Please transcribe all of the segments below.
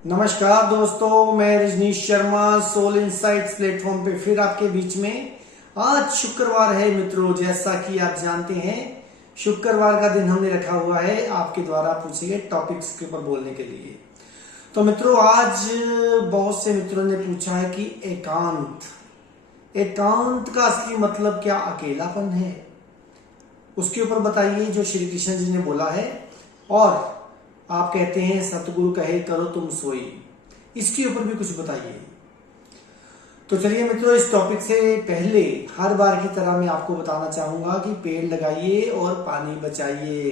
नमस्कार दोस्तों, मैं Rajneesh Sharma soul insights platform पे फिर आपके बीच में। आज शुक्रवार है मित्रों, जैसा कि आप जानते हैं शुक्रवार का दिन हमने रखा हुआ है आपके द्वारा पूछे गए टॉपिक्स के ऊपर बोलने के लिए। तो मित्रों, आज बहुत से मित्रों ने पूछा है कि एकांत का असली मतलब क्या अकेलापन है, उसके ऊपर बताइए जो श्री कृष्ण जी ने बोला है। और आप कहते हैं सतगुरु कहे करो तुम सोई, इसके ऊपर भी कुछ बताइए। तो चलिए मित्रों, इस टॉपिक से पहले हर बार की तरह मैं आपको बताना चाहूंगा कि पेड़ लगाइए और पानी बचाइए।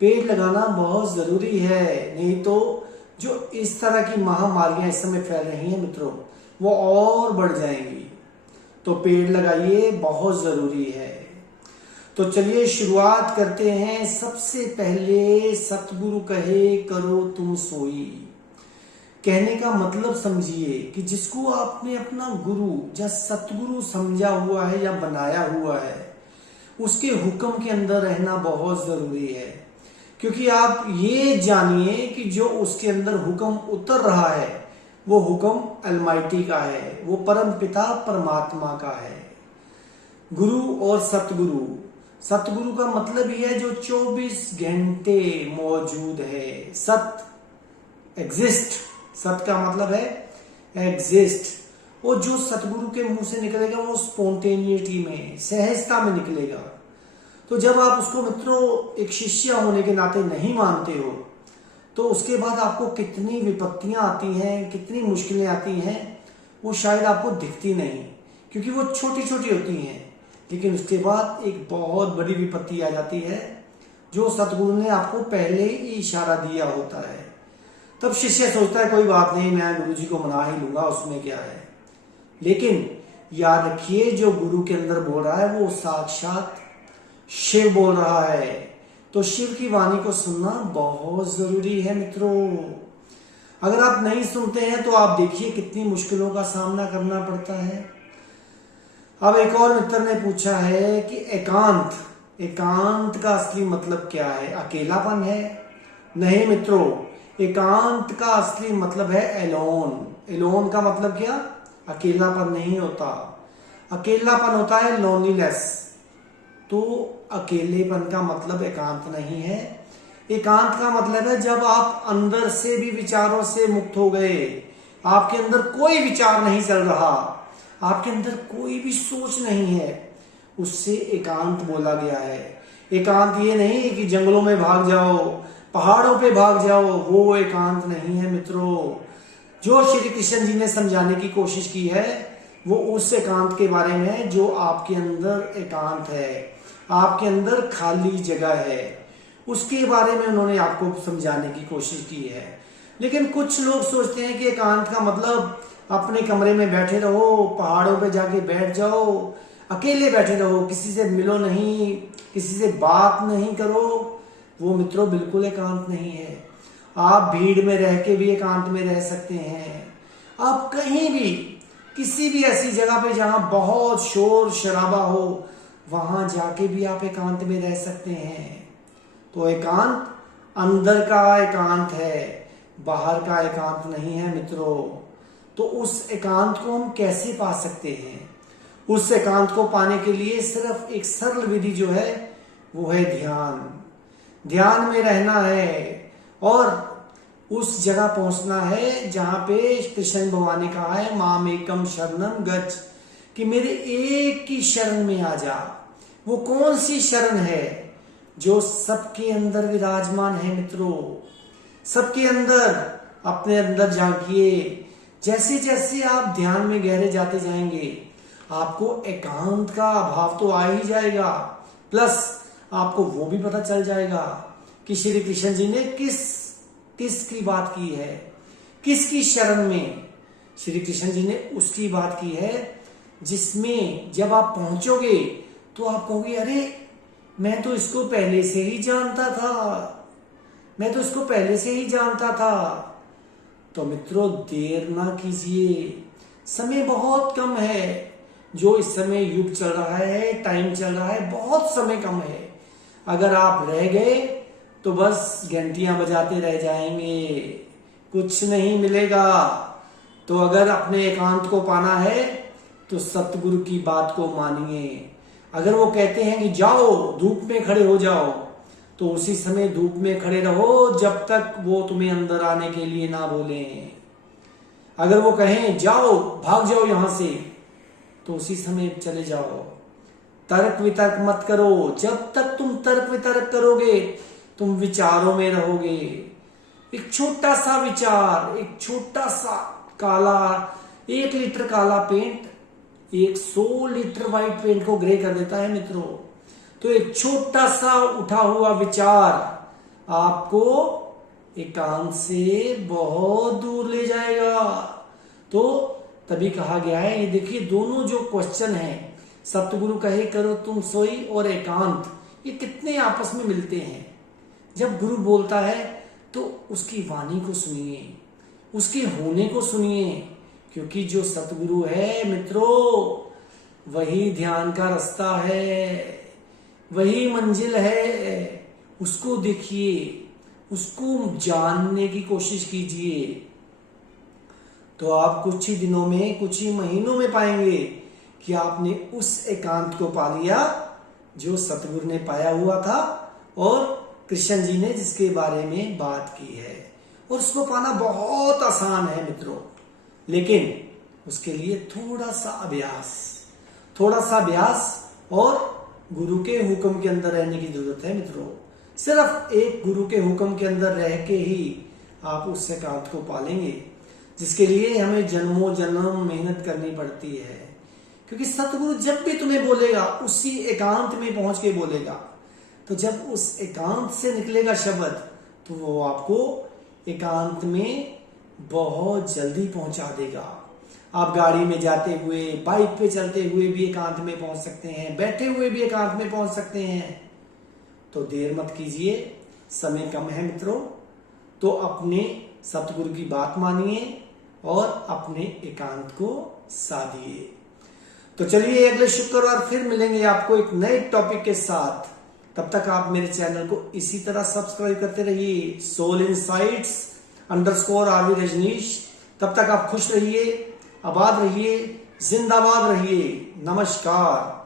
पेड़ लगाना बहुत जरूरी है, नहीं तो जो इस तरह की महामारियां इस समय फैल रही हैं मित्रों, वो और बढ़ जाएंगी। तो पेड़ लगाइए, बहुत जरूरी है। तो चलिए शुरुआत करते हैं। सबसे पहले सतगुरु कहे करो तुम सोई, कहने का मतलब समझिए कि जिसको आपने अपना गुरु या सतगुरु समझा हुआ है या बनाया हुआ है, उसके हुक्म के अंदर रहना बहुत जरूरी है। क्योंकि आप ये जानिए कि जो उसके अंदर हुक्म उतर रहा है वो हुक्म अलमाइटी का है, वो परम पिता परमात्मा का है। गुरु और सतगुरु, सतगुरु का मतलब यह है जो 24 घंटे मौजूद है। सत एग्जिस्ट, सत का मतलब है एग्जिस्ट। और जो सतगुरु के मुंह से निकलेगा वो स्पॉन्टेनिटी में, सहजता में निकलेगा। तो जब आप उसको मित्रों एक शिष्य होने के नाते नहीं मानते हो, तो उसके बाद आपको कितनी विपत्तियां आती हैं, कितनी मुश्किलें आती हैं, वो शायद आपको दिखती नहीं, क्योंकि वो छोटी छोटी होती हैं। लेकिन उसके बाद एक बहुत बड़ी विपत्ति आ जाती है जो सतगुरु ने आपको पहले ही इशारा दिया होता है। तब शिष्य सोचता है कोई बात नहीं, मैं गुरु जी को मना ही लूंगा, उसमें क्या है। लेकिन याद रखिए, जो गुरु के अंदर बोल रहा है वो साक्षात शिव बोल रहा है। तो शिव की वाणी को सुनना बहुत जरूरी है मित्रों। अगर आप नहीं सुनते हैं तो आप देखिए कितनी मुश्किलों का सामना करना पड़ता है। अब एक और मित्र ने पूछा है कि एकांत का असली मतलब क्या है, अकेलापन है? नहीं मित्रों, एकांत का असली मतलब है एलोन। एलोन का मतलब क्या? अकेलापन नहीं होता, अकेलापन होता है लोनलीनेस। तो अकेलेपन का मतलब एकांत नहीं है। एकांत का मतलब है जब आप अंदर से भी विचारों से मुक्त हो गए, आपके अंदर कोई विचार नहीं चल रहा, आपके अंदर कोई भी सोच नहीं है, उससे एकांत बोला गया है। एकांत ये नहीं कि जंगलों में भाग जाओ, पहाड़ों पे भाग जाओ, वो एकांत नहीं है मित्रों। जो श्री कृष्ण जी ने समझाने की कोशिश की है वो उस एकांत के बारे में है जो आपके अंदर एकांत है, आपके अंदर खाली जगह है, उसके बारे में उन्होंने आपको समझाने की कोशिश की है। लेकिन कुछ लोग सोचते हैं कि एकांत का मतलब अपने कमरे में बैठे रहो, पहाड़ों पे जाके बैठ जाओ, अकेले बैठे रहो, किसी से मिलो नहीं, किसी से बात नहीं करो। वो मित्रों बिल्कुल एकांत नहीं है। आप भीड़ में रह के भी एकांत में रह सकते हैं। आप कहीं भी किसी भी ऐसी जगह पे जहां बहुत शोर शराबा हो, वहां जाके भी आप एकांत में रह सकते हैं। तो एकांत अंदर का एकांत है, बाहर का एकांत नहीं है मित्रों। तो उस एकांत को हम कैसे पा सकते हैं? उस एकांत को पाने के लिए सिर्फ एक सरल विधि जो है वो है ध्यान। ध्यान में रहना है और उस जगह पहुंचना है जहां पे कृष्ण भगवान ने कहा है माम एकम शरणम गच्छ, कि मेरे एक की शरण में आ जा। वो कौन सी शरण है? जो सबके अंदर विराजमान है मित्रों। सबके अंदर, अपने अंदर झांकिए। जैसे जैसे आप ध्यान में गहरे जाते जाएंगे, आपको एकांत का अभाव तो आ ही जाएगा, प्लस आपको वो भी पता चल जाएगा कि श्री कृष्ण जी ने किसकी बात की है, किसकी शरण में। श्री कृष्ण जी ने उसकी बात की है जिसमें जब आप पहुंचोगे तो आप कहोगे अरे मैं तो इसको पहले से ही जानता था, मैं तो इसको पहले से ही जानता था। तो मित्रों देर ना कीजिए, समय बहुत कम है। जो इस समय युग चल रहा है, टाइम चल रहा है, बहुत समय कम है। अगर आप रह गए तो बस घंटियां बजाते रह जाएंगे, कुछ नहीं मिलेगा। तो अगर अपने एकांत को पाना है तो सतगुरु की बात को मानिए। अगर वो कहते हैं कि जाओ धूप में खड़े हो जाओ, तो उसी समय धूप में खड़े रहो जब तक वो तुम्हें अंदर आने के लिए ना बोले। अगर वो कहें जाओ भाग जाओ यहां से, तो उसी समय चले जाओ। तर्क वितर्क मत करो। जब तक तुम तर्क वितर्क करोगे तुम विचारों में रहोगे। एक छोटा सा विचार, एक छोटा सा काला, 1 लीटर काला पेंट 100 लीटर व्हाइट पेंट को ग्रे कर देता है मित्रों। तो एक छोटा सा उठा हुआ विचार आपको एकांत से बहुत दूर ले जाएगा। तो तभी कहा गया है, ये देखिए दोनों जो क्वेश्चन है, सतगुरु कहे करो तुम सोई और एकांत, ये कितने आपस में मिलते हैं। जब गुरु बोलता है तो उसकी वाणी को सुनिए, उसके होने को सुनिए, क्योंकि जो सतगुरु है मित्रों वही ध्यान का रास्ता है, वही मंजिल है। उसको देखिए, उसको जानने की कोशिश कीजिए, तो आप कुछ ही दिनों में, कुछ ही महीनों में पाएंगे कि आपने उस एकांत को पा लिया जो सतगुरु ने पाया हुआ था और कृष्ण जी ने जिसके बारे में बात की है। और उसको पाना बहुत आसान है मित्रों, लेकिन उसके लिए थोड़ा सा अभ्यास और गुरु के हुक्म के अंदर रहने की जरूरत है मित्रों। सिर्फ एक गुरु के हुक्म के अंदर रह के ही आप उस एकांत को पालेंगे, जिसके लिए हमें जन्मों जन्म मेहनत करनी पड़ती है। क्योंकि सतगुरु जब भी तुम्हें बोलेगा उसी एकांत में पहुंच के बोलेगा। तो जब उस एकांत से निकलेगा शब्द तो वो आपको एकांत में बहुत जल्दी पहुंचा देगा। आप गाड़ी में जाते हुए, बाइक पे चलते हुए भी एकांत में पहुंच सकते हैं, बैठे हुए भी एकांत में पहुंच सकते हैं। तो देर मत कीजिए, समय कम है मित्रों। तो अपने सतगुरु की बात मानिए और अपने एकांत को साधिए। तो चलिए अगले शुक्रवार फिर मिलेंगे आपको एक नए टॉपिक के साथ। तब तक आप मेरे चैनल को इसी तरह सब्सक्राइब करते रहिए, सोल इनसाइट्स _RV रजनीश। तब तक आप खुश रहिए, आबाद रहिए, जिंदाबाद रहिए। नमस्कार।